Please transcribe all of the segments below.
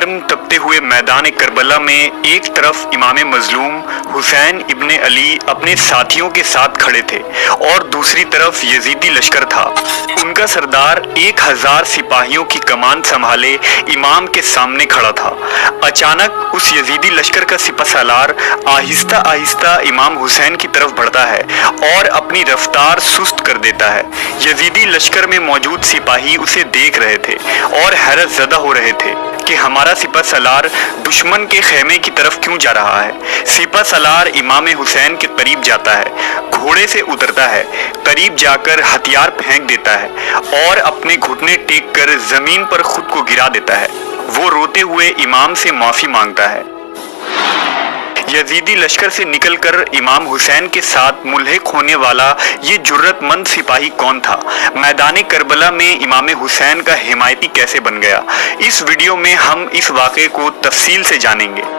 गर्म तपते हुए मैदान करबला में एक तरफ इमाम मजलूम हुसैन इब्ने अली अपने साथियों के साथ खड़े थे और दूसरी तरफ यजीदी लश्कर था। उनका सरदार 1000 सिपाहियों की कमान संभाले इमाम के सामने खड़ा था। अचानक उस यजीदी लश्कर का सिपहसालार आहिस्ता आहिस्ता इमाम हुसैन की तरफ बढ़ता है और अपनी रफ्तार सुस्त कर देता है। यजीदी लश्कर में मौजूद सिपाही उसे देख रहे थे और हैरत ज़दा हो रहे थे कि हमारा सिपहसालार दुश्मन के खेमे की तरफ क्यों जा रहा है। सिपहसालार इमाम हुसैन के करीब जाता है, घोड़े से उतरता है, करीब जाकर हथियार फेंक देता है और अपने घुटने टेक कर जमीन पर खुद को गिरा देता है। वो रोते हुए इमाम से माफी मांगता है। यजीदी लश्कर से निकलकर इमाम हुसैन के साथ मुल्हिक होने वाला ये जुर्रतमंद सिपाही कौन था? मैदान करबला में इमाम हुसैन का हिमायती कैसे बन गया? इस वीडियो में हम इस वाक़े को तफसील से जानेंगे।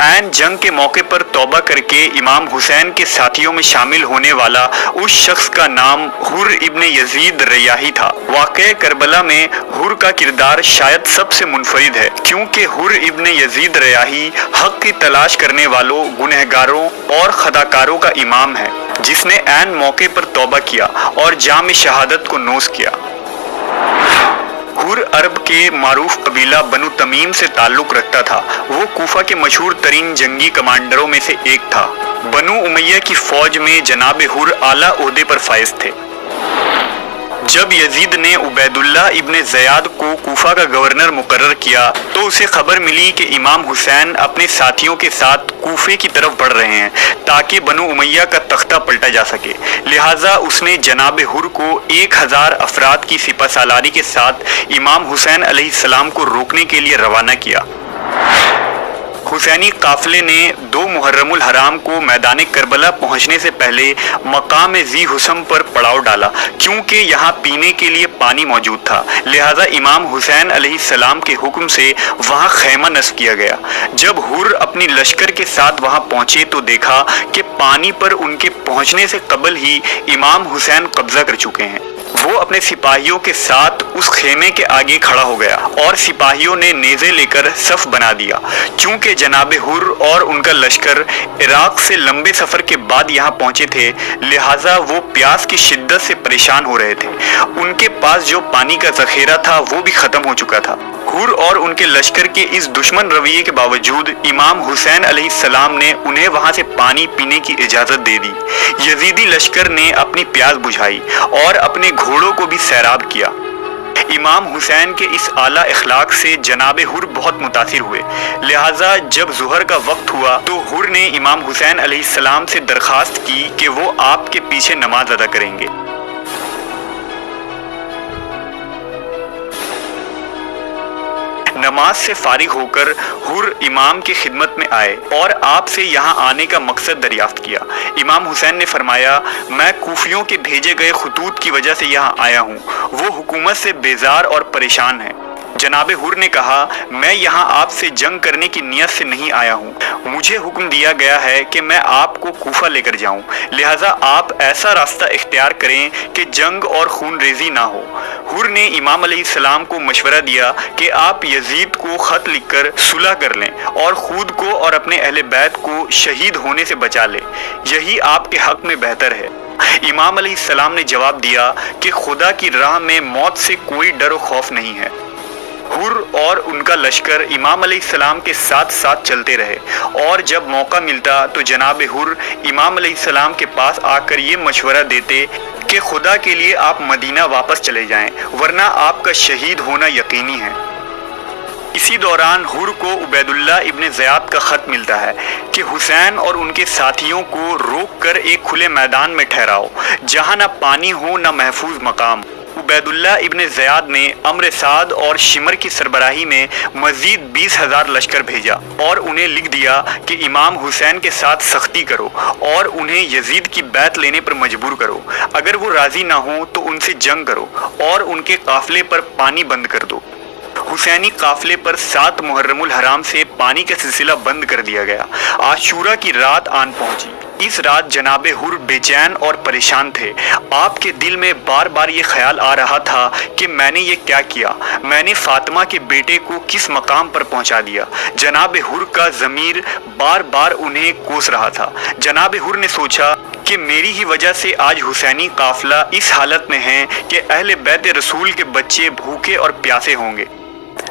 ऐन जंग के मौके पर तौबा करके इमाम हुसैन के साथियों में शामिल होने वाला उस शख्स का नाम हुर इब्ने यजीद रयाही था। वाक़े करबला में हुर का किरदार शायद सबसे मुनफरिद है, क्योंकि हुर इब्ने यजीद रयाही हक की तलाश करने वालों, गुनहगारों और खताकारों का इमाम है, जिसने ऐन मौके पर तौबा किया और जाम शहादत को नोश किया। हुर अरब के मारूफ कबीला बनु तमीम से ताल्लुक़ रखता था। वो कूफा के मशहूर तरीन जंगी कमांडरों में से एक था। बनु उमैया की फौज में जनाब हुर आला ओहदे पर फाइज थे। जब यजीद ने उबैदुल्ला इब्ने ज़याद को कूफा का गवर्नर मुकर्रर किया तो उसे खबर मिली कि इमाम हुसैन अपने साथियों के साथ कूफे की तरफ बढ़ रहे हैं ताकि बनु उमैया का तख्ता पलटा जा सके। लिहाजा उसने जनाब हुर को 1000 अफराद की सिपहसालारी के साथ इमाम हुसैन अलैहिस्सलाम को रोकने के लिए रवाना किया। हुसैनी काफिले ने 2 मुहर्रमुल हराम को मैदान करबला पहुंचने से पहले मकाम जी हुसम पर पड़ाव डाला, क्योंकि यहाँ पीने के लिए पानी मौजूद था। लिहाजा इमाम हुसैन अलैहिस्सलाम के हुक्म से वहाँ खैमा नस्ब किया गया। जब हुर अपनी लश्कर के साथ वहाँ पहुँचे तो देखा कि पानी पर उनके पहुँचने से कबल ही इमाम हुसैन कब्जा कर चुके हैं। वो अपने सिपाहियों के साथ उस खेमे के आगे खड़ा हो गया और सिपाहियों ने नेज़े लेकर सफ बना दिया। चूंकि जनाब हुर और उनका लश्कर इराक से लंबे सफ़र के बाद यहाँ पहुँचे थे, लिहाजा वो प्यास की शिद्दत से परेशान हो रहे थे। उनके पास जो पानी का ज़ख़ीरा था वो भी ख़त्म हो चुका था। हुर और उनके लश्कर के इस दुश्मन रवैये के बावजूद इमाम हुसैन अलैहिस्सलाम ने उन्हें वहाँ से पानी पीने की इजाज़त दे दी। यजीदी लश्कर ने अपनी प्यास बुझाई और अपने घोड़ों को भी सैराब किया। इमाम हुसैन के इस आला इखलाक से जनाब हुर बहुत मुतासिर हुए। लिहाजा जब ज़ुहर का वक्त हुआ तो हुर ने इमाम हुसैन अलैहिस्सलाम से दरख्वास्त की कि वो आपके पीछे नमाज अदा करेंगे। नमाज से फारिग होकर हुर इमाम की खिदमत में आए और आपसे यहाँ आने का मकसद दरियाफ्त किया। इमाम हुसैन ने फरमाया, मैं कूफियों के भेजे गए खतूत की वजह से यहाँ आया हूँ। वो हुकूमत से बेजार और परेशान है। जनाब हुर ने कहा, मैं यहाँ आपसे जंग करने की नियत से नहीं आया हूँ। मुझे हुक्म दिया गया है कि मैं आपको कूफा लेकर जाऊँ, लिहाजा आप ऐसा रास्ता इख्तियार करें कि जंग और खून रेजी ना हो। हुर ने इमाम अलैहिस्सलाम को मशवरा दिया कि आप यजीद को ख़त लिखकर सुलह कर लें और खुद को और अपने अहले बैत को शहीद होने से बचा लें। यही आपके हक़ में बेहतर है। इमाम अलैहिस्सलाम ने जवाब दिया कि खुदा की राह में मौत से कोई डर और खौफ नहीं है। हुर और उनका लश्कर इमाम अलैहिस्सलाम के साथ साथ चलते रहे और जब मौका मिलता तो जनाब हुर इमाम अलैहिस्सलाम के पास आकर ये मशवरा देते कि खुदा के लिए आप मदीना वापस चले जाएं, वरना आपका शहीद होना यकीनी है। इसी दौरान हुर को उबैदुल्ला इब्ने ज़याद का ख़त मिलता है कि हुसैन और उनके साथियों को रोक कर एक खुले मैदान में ठहराओ, जहाँ न पानी हो न महफूज मकाम। उबैदुल्ला इब्ने ज़याद ने अम्र साद और शिमर की सरबराही में मज़ीद 20,000 लश्कर भेजा और उन्हें लिख दिया कि इमाम हुसैन के साथ सख्ती करो और उन्हें यजीद की बैत लेने पर मजबूर करो। अगर वो राज़ी ना हो तो उनसे जंग करो और उनके काफ़िले पर पानी बंद कर दो। हुसैनी काफिले पर 7 मुहर्रमुल हराम से पानी का सिलसिला बंद कर दिया गया। आशूरा की रात आन पहुंची। इस रात जनाब हुर बेचैन और परेशान थे। आपके दिल में बार बार ये ख्याल आ रहा था कि मैंने ये क्या किया, मैंने फातिमा के बेटे को किस मकाम पर पहुंचा दिया। जनाब हुर का ज़मीर बार बार उन्हें कोस रहा था। जनाब हुर ने सोचा कि मेरी ही वजह से आज हुसैनी काफिला इस हालत में है कि अहले बैत रसूल के बच्चे भूखे और प्यासे होंगे।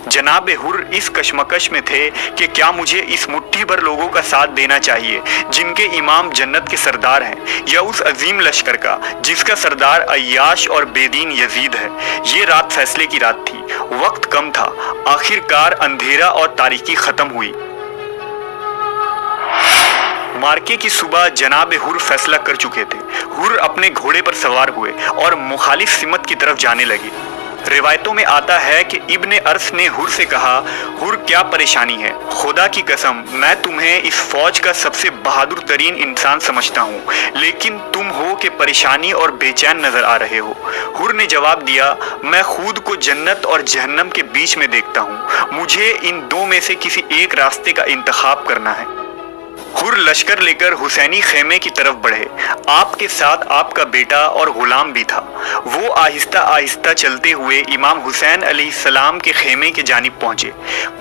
जनाब हुर इस कशमकश में थे कि क्या मुझे इस मुट्ठी भर लोगों का साथ देना चाहिए जिनके इमाम जन्नत के सरदार हैं, या उस अजीम लश्कर का जिसका सरदार अय्याश और बेदीन यजीद है। ये रात फैसले की रात थी, वक्त कम था। आखिरकार अंधेरा और तारीकी खत्म हुई। मार्के की सुबह जनाब हुर फैसला कर चुके थे। हुर अपने घोड़े पर सवार हुए और मुखालिफ सिमत की तरफ जाने लगे। रिवायतों में आता है कि इब्ने अर्स ने हुर से कहा, हुर क्या परेशानी है, खुदा की कसम मैं तुम्हें इस फौज का सबसे बहादुर तरीन इंसान समझता हूँ, लेकिन तुम हो कि परेशानी और बेचैन नजर आ रहे हो। हुर ने जवाब दिया, मैं खुद को जन्नत और जहन्नम के बीच में देखता हूँ, मुझे इन दो में से किसी एक रास्ते का इंतखाब करना है। हुर लश्कर लेकर हुसैनी खेमे की तरफ बढ़े। आपके साथ आपका बेटा और गुलाम भी था। वो आहिस्ता आहिस्ता चलते हुए इमाम हुसैन अलैहिस्सलाम के खेमे के जानिब पहुंचे।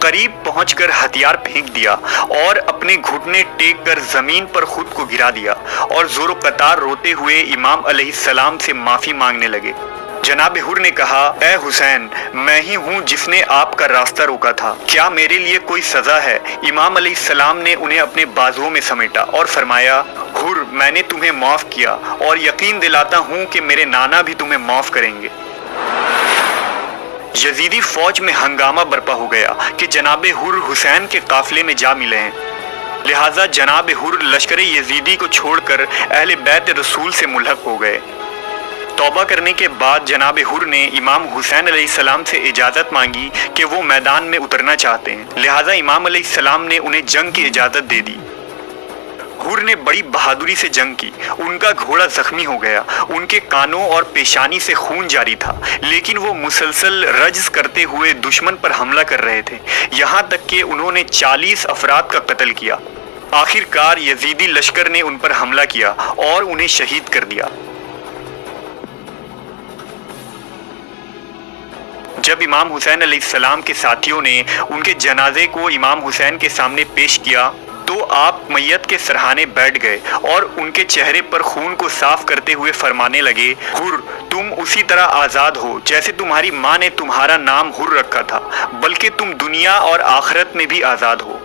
करीब पहुंचकर हथियार फेंक दिया और अपने घुटने टेक कर जमीन पर खुद को गिरा दिया और जोरो कतार रोते हुए इमाम अलैहिस्सलाम से माफी मांगने लगे। जनाब हुर ने कहा, ए हुसैन, मैं ही हूँ जिसने आपका रास्ता रोका था, क्या मेरे लिए कोई सजा है? इमाम अलैहिस्सलाम ने उन्हें अपने बाजुओं में समेटा और फरमाया, हुर, मैंने तुम्हें माफ किया और यकीन दिलाता हूँ कि मेरे नाना भी तुम्हें माफ करेंगे। यजीदी फौज में हंगामा बर्पा हो गया कि जनाब हुर हुसैन के काफिले में जा मिले हैं। लिहाजा जनाब हुर लश्कर यजीदी को छोड़कर अहले बैत रसूल से मुल्हक हो गए। तौबा करने के बाद जनाब हुर ने इमाम हुसैन अलैहिस्सलाम से इजाज़त मांगी कि वो मैदान में उतरना चाहते हैं। लिहाजा इमाम अलैहिस्सलाम ने उन्हें जंग की इजाज़त दे दी। हुर ने बड़ी बहादुरी से जंग की। उनका घोड़ा जख्मी हो गया, उनके कानों और पेशानी से खून जारी था, लेकिन वो मुसलसल रज्ज़ करते हुए दुश्मन पर हमला कर रहे थे, यहाँ तक कि उन्होंने 40 अफराद का कत्ल किया। आखिरकार यजीदी लश्कर ने उन पर हमला किया और उन्हें शहीद कर दिया। जब इमाम हुसैन अलैहिस्सलाम के साथियों ने उनके जनाजे को इमाम हुसैन के सामने पेश किया तो आप मैयत के सरहाने बैठ गए और उनके चेहरे पर खून को साफ करते हुए फरमाने लगे, हुर, तुम उसी तरह आज़ाद हो जैसे तुम्हारी माँ ने तुम्हारा नाम हुर रखा था, बल्कि तुम दुनिया और आखिरत में भी आज़ाद हो।